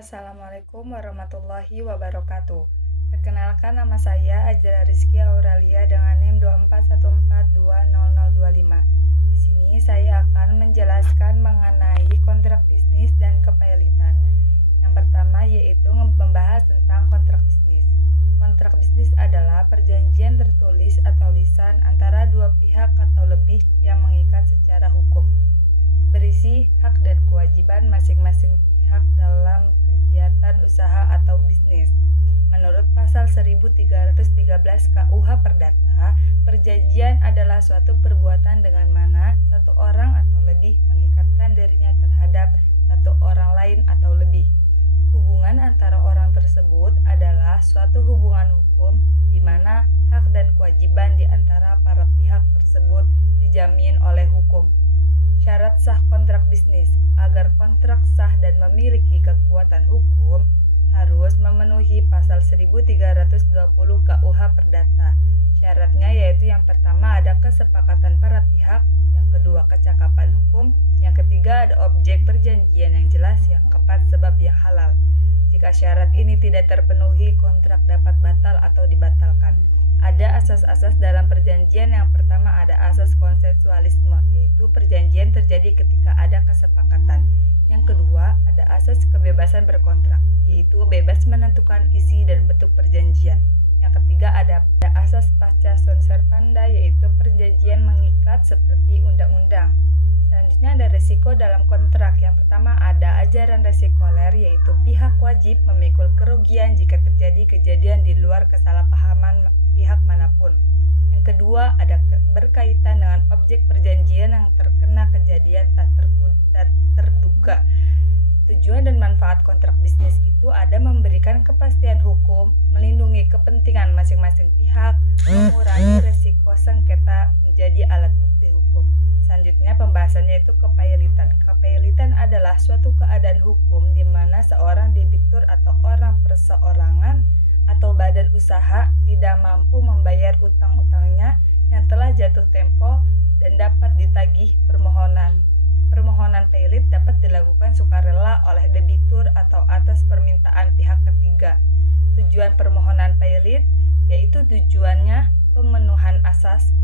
Assalamualaikum warahmatullahi wabarakatuh. Perkenalkan, nama saya Ajra Rizky Auralia dengan NIM 2414200025. Di sini saya akan menjelaskan mengenai kontrak bisnis dan kepilitan. Yang pertama yaitu membahas tentang kontrak bisnis. Kontrak bisnis adalah perjanjian tertulis atau lisan antara dua pihak atau lebih yang mengikat secara hukum, berisi hak dan kewajiban masing-masing pihak dalam kegiatan usaha atau bisnis. Menurut pasal 1313 KUH Perdata, perjanjian adalah suatu perbuatan dengan mana satu orang atau lebih mengikatkan dirinya terhadap satu orang lain atau lebih. Hubungan antara orang tersebut adalah suatu hubungan hukum di mana hak dan kewajiban di antara para pihak tersebut dijamin oleh hukum. Syarat sah kontrak bisnis. Agar kontrak sah dan memiliki kekuatan hukum, harus memenuhi pasal 1320 KUH Perdata. Syaratnya yaitu yang pertama ada kesepakatan para pihak, yang kedua kecakapan hukum, yang ketiga ada objek perjanjian yang jelas, yang keempat sebab yang halal. Jika syarat ini tidak terpenuhi, kontrak dapat batal atau dibatalkan. Ada asas-asas dalam perjanjian. Yang pertama ada asas konsensualisme, yaitu perjanjian terjadi ketika ada kesepakatan. Yang kedua ada asas kebebasan berkontrak, yaitu bebas menentukan isi dan bentuk perjanjian. Yang ketiga ada asas pasca sunt servanda, yaitu perjanjian mengikat seperti undang-undang. Selanjutnya ada risiko dalam kontrak. Yang pertama ada ajaran resikoler, yaitu pihak wajib memikul kerugian jika terjadi kejadian di luar kesalahpahaman pihak manapun. Yang kedua ada berkaitan dengan objek perjanjian yang terkena kejadian tak terduga. Tujuan dan manfaat kontrak bisnis itu ada memberikan kepastian hukum, melindungi kepentingan masing-masing pihak, mengurangi resiko sengketa menjadi alat bukti hukum. Selanjutnya pembahasannya itu kepilitan. Kepilitan adalah suatu keadaan hukum di mana seorang debitur atau orang perseorangan atau badan usaha tidak mampu membayar utang-utangnya yang telah jatuh tempo dan dapat ditagih permohonan. Permohonan pailit dapat dilakukan sukarela oleh debitur atau atas permintaan pihak ketiga. Tujuan permohonan pailit yaitu tujuannya pemenuhan asas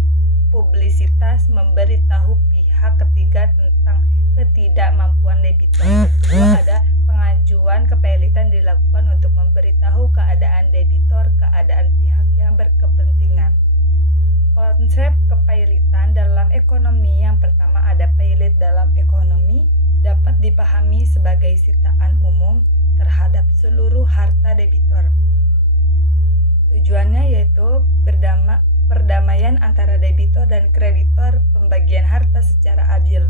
publisitas, memberitahu pihak ketiga tentang ketidakmampuan debitur. Kedua ada pengajuan kepailitan dilakukan untuk memberitahu keadaan debitur, keadaan pihak yang berkepentingan. Konsep kepailitan dalam ekonomi. Yang pertama ada pailit dalam ekonomi dapat dipahami sebagai sitaan umum terhadap seluruh harta debitur. Tujuannya yaitu perdamaian antara debitur dan kreditor, pembagian harta secara adil.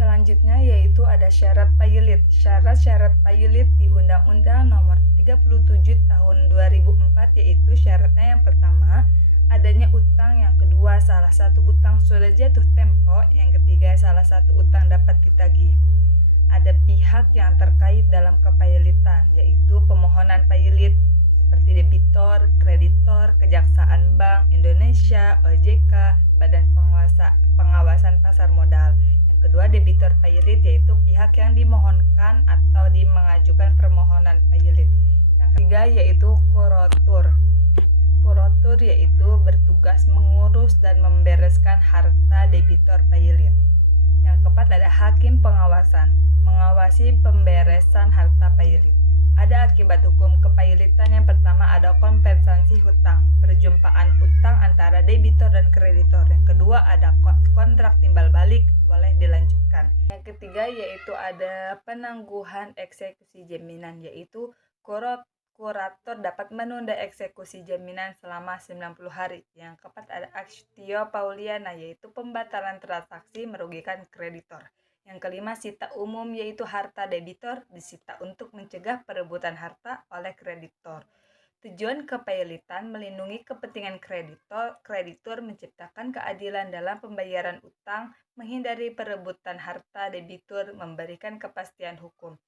Selanjutnya yaitu ada syarat pailit. Syarat pailit di Undang-Undang Nomor 37 Tahun 2004, yaitu syaratnya yang pertama adanya utang, yang kedua salah satu utang sudah jatuh tempo, yang ketiga salah satu utang dapat ditagih. Ada pihak yang terkait dalam kepailitan, yaitu pemohonan pailit seperti debitor, kreditor, Kejaksaan Bank Indonesia, OJK, Badan Pengawasan Pasar Modal. Yang kedua debitor pailit, yaitu pihak yang dimohonkan atau mengajukan permohonan pailit. Yang ketiga yaitu kurator. Kurator yaitu bertugas mengurus dan membereskan harta debitor pailit. Yang keempat ada hakim pengawasan, mengawasi pemberesan harta pailit. Ada akibat hukum kepailitan. Yang pertama ada kompensasi hutang, perjumpaan utang antara debitor dan kreditor. Yang kedua ada kontrak timbal balik boleh dilanjutkan. Yang ketiga yaitu ada penangguhan eksekusi jaminan, yaitu kurator dapat menunda eksekusi jaminan selama 90 hari. Yang keempat ada actio pauliana, yaitu pembatalan transaksi merugikan kreditor. Yang kelima sita umum, yaitu harta debitor disita untuk mencegah perebutan harta oleh kreditor. Tujuan kepailitan melindungi kepentingan kreditur, menciptakan keadilan dalam pembayaran utang, menghindari perebutan harta debitur, memberikan kepastian hukum.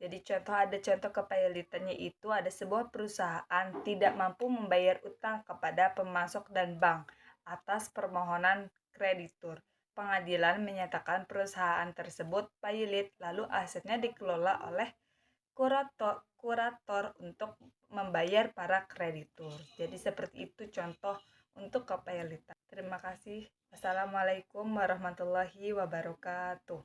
Jadi contoh kepailitannya itu ada sebuah perusahaan tidak mampu membayar utang kepada pemasok dan bank atas permohonan kreditur. Pengadilan menyatakan perusahaan tersebut pailit, lalu asetnya dikelola oleh kurator untuk membayar para kreditur. Jadi seperti itu contoh untuk kepelitan. Terima kasih. Assalamualaikum warahmatullahi wabarakatuh.